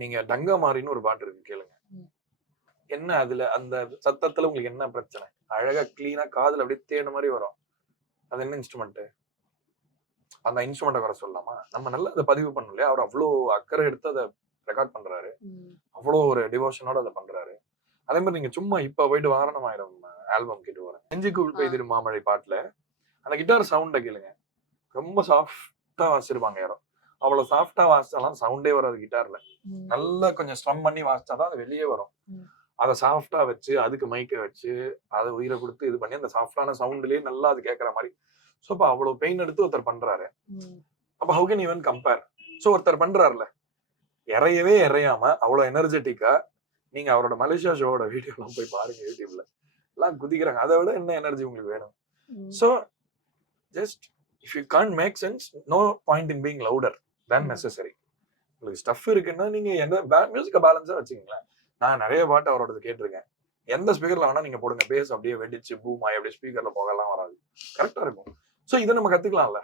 நீங்க டங்கா மாறின்னு ஒரு பாட்டு இருக்கு கேளுங்க. என்ன அதுல அந்த சத்தத்துல உங்களுக்கு என்ன பிரச்சனை? அழகா கிளீனா காதுல அப்படியே தேன மாதிரி வரும். அது என்ன இன்ஸ்ட்ருமெண்ட் அந்த இன்ஸ்ட்ருமெண்ட்டை வர சொல்லலாமா? நம்ம நல்லா அதை பதிவு பண்ணோம் இல்லையா? அவர் அவ்வளோ அக்கறை எடுத்து அதை ரெக்கார்ட் பண்றாரு. அவ்வளோ ஒரு டிவோஷனோட அதை பண்றாரு. அதே மாதிரி நீங்க சும்மா இப்ப போயிட்டு வாரணம் ஆயிரம் ஆல்பம் கேட்டு வரேன் நெஞ்சுக்குள் பெய்திரு மாமழை பாட்டுல. அந்த கிட்டார் சவுண்ட கேளுங்க. ரொம்ப சாஃப்டா வாசிச்சிருப்பாங்க யாரோ. அவ்வளவு சாஃப்டா வாசிச்சாலாம் சவுண்டே வராது கிட்டார்ல. நல்லா கொஞ்சம் ஸ்ட்ரம் பண்ணி வாசிச்சாதான் அது வெளியே வரும். அதை சாஃப்டா வச்சு அதுக்கு மைக்க வச்சு அதை உயிரை கொடுத்து இது பண்ணி அந்த சாஃப்டான சவுண்ட்லயே நல்லா அது கேட்கற மாதிரி. ஸோ அப்ப அவ்வளவு பெயின் எடுத்து ஒருத்தர் பண்றாரு. அப்ப how can even compare so ஒருத்தர் பண்றாருல. இறையவே இறையாம அவ்வளவு எனர்ஜெட்டிக்கா நீங்க அவரோட மலேசியா ஷோவோட வீடியோ எல்லாம் போய் பாருங்க யூடியூப்ல எல்லாம் குதிக்கிறாங்க. அதை விட என்ன எனர்ஜி உங்களுக்கு வேணும். So just if you can make sense no point in being louder than necessary உங்களுக்கு ஸ்டஃப் இருக்குன்னா நீங்க எந்த மியூசிக்கை பேலன்ஸா வச்சுக்கீங்களேன். நான் நிறைய பாட்டு அவரோடது கேட்டிருக்கேன். எந்த ஸ்பீக்கர்ல வேணா நீங்க போடுங்க. பேஸ் அப்படியே வெடிச்சு பூமாய் அப்படியே ஸ்பீக்கர்ல போகலாம் வராது. கரெக்டா இருக்கும். ஸோ இதை நம்ம கத்துக்கலாம்ல.